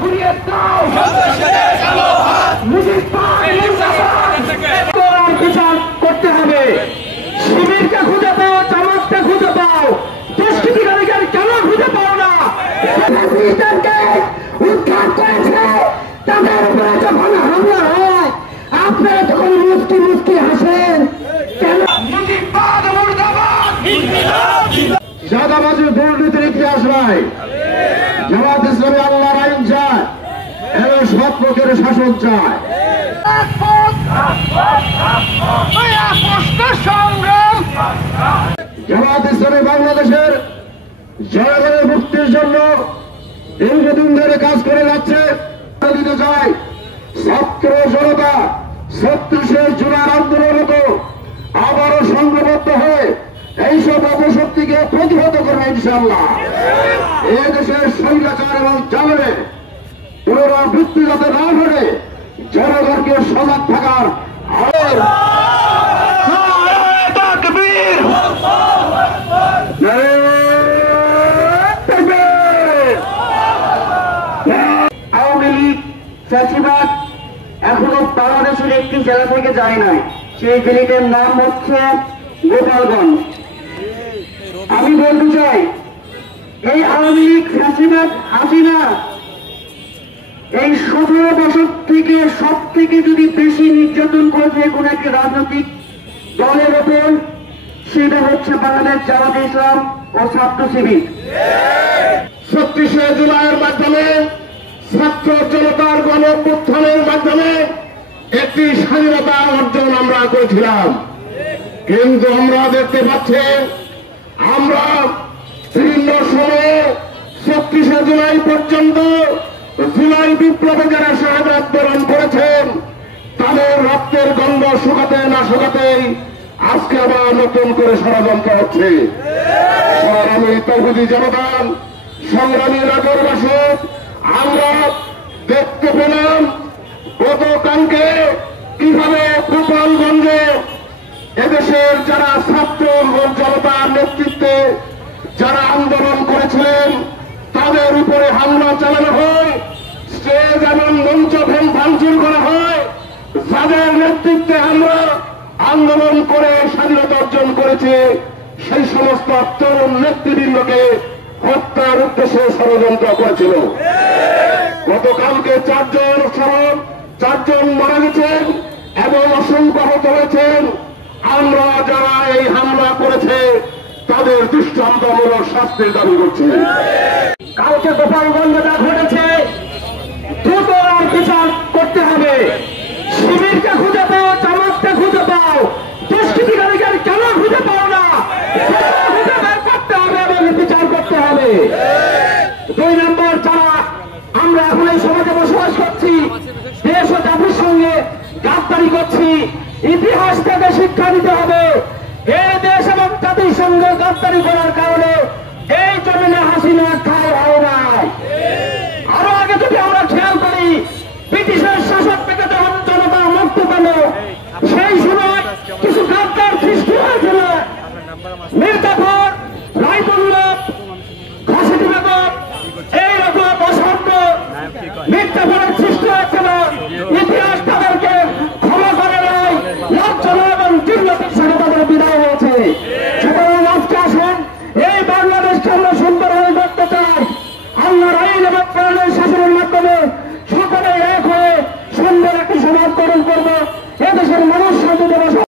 ঘুরিয়ে দাও বিচার করতে হবে। শিবিরকে খুঁজে পাও, জামাতকে খুঁজে পাও, দুষ্কৃতিকারীদের কেন খুঁজে পাও না? উদ্ধার করেছে তাদের উপরে যখন হামলা হয় আপনারা তখন মুস্কি মুস্কি হাসেন কেন? চাঁদাবাজির দুর্নীতির ইতিহাস নাই। জামাত ইসলামী আল্লাহর আইন চায় এবং সৎ লোকের শাসন চায়। জামাত ইসলামী বাংলাদেশের জনগণের মুক্তির জন্য দীর্ঘদিন ধরে কাজ করে যাচ্ছে। দিতে চাই ছাত্র জনতা ৩৬শে জুলাই আন্দোলনত আবারও সংঘবদ্ধ হয়ে এইসব অপশক্তিকে প্রতিহত করবে ইনশাআল্লাহ। এই দেশের স্বৈরাচার এবং জালেমে পুনরাবৃত্তি যাতে না ঘটে জনগণকে সজাগ থাকার আওয়ামী লীগ ফ্যাসিবাদ এখনো বাংলাদেশের একটি জেলা থেকে যায় নাই। সেই জেলাটির নাম হচ্ছে গোপালগঞ্জ। আমি বলতে চাই এই আওয়ামী লীগ ফ্যাসিবাদ হাসিনা এই ১৭ বছর থেকে সব থেকে যদি বেশি নির্যাতন করেছে কোন একটি রাজনৈতিক দলের ওপর সেটা হচ্ছে বাংলাদেশ জামাতে ইসলাম ও ছাত্র শিবির। ৩৬শে জুলাইয়ের মাধ্যমে ছাত্র জনতার গণ অভ্যুত্থানের মাধ্যমে একটি স্বাধীনতা অর্জন আমরা করেছিলাম, কিন্তু আমরা দেখতে পাচ্ছি আমরা বিভিন্ন সময়ে ৩৬শে জুলাই পর্যন্ত জুলাই বিপ্লবে যারা শাহাদাত বরণ করেছেন তাদের রক্তের গন্ধ শুকাতে না শুকাতেই আজকে আবার নতুন করে ষড়যন্ত্র হচ্ছে। সংগ্রামী তৌহিদি জনতা, সংগ্রামী নগরবাসী, আমরা দেখতে পেলাম গতকালকে কিভাবে গোপালগঞ্জে এদেশের যারা ছাত্র জনতার নেতৃত্বে যারা আন্দোলন করেছিলেন তাদের উপরে হামলা চালানো হয়, স্টেজ এবং মঞ্চ ভাঙচুর করা হয়। যাদের নেতৃত্বে আমরা আন্দোলন করে স্বাধীনতা অর্জন করেছে সেই সমস্ত তরুণ নেতৃবৃন্দকে হত্যার উদ্দেশ্যে ষড়যন্ত্র করেছিল। গতকালকে 4জন মারা গেছেন এবং অসংখ্য আহত হয়েছেন। আমরা যারা এই হামলা করেছে তাদের দৃষ্টান্তমূলক শাস্তির দাবি করছি। কালকে গোপালগঞ্জে যা ঘটেছে দ্রুত বিচার করতে হবে। শিবিরকে খুঁজে পাও, জামাতকে খুঁজে পাও, দুষ্কৃতিকারীদের কেন খুঁজে পাও না? খুঁজে বের করতে হবে এবং বিচার করতে হবে। 2 নম্বর, যারা আমরা এখন এই সমাজে বসবাস করছি, দেশ ও জাতির সঙ্গে গাদ্দারি করছি, ইতিহাস থেকে শিক্ষা দিতে হবে। এই দেশ এবং জাতির সঙ্গে গাদ্দারি করার কারণে এই জমিনে হাসিনা ঠাঁই হয় নাই। আরো আগে যদি আমরা খেয়াল করি, ব্রিটিশের শাসক থেকে যখন জনতা মুক্তি পেল সেই সময় কিছু গাদ্দার সৃষ্টি হয়েছিল। মীর জাফর, রায়দুল্লভ, খাসিটি বেগম, এইরকম অসংখ্য মিথ্যা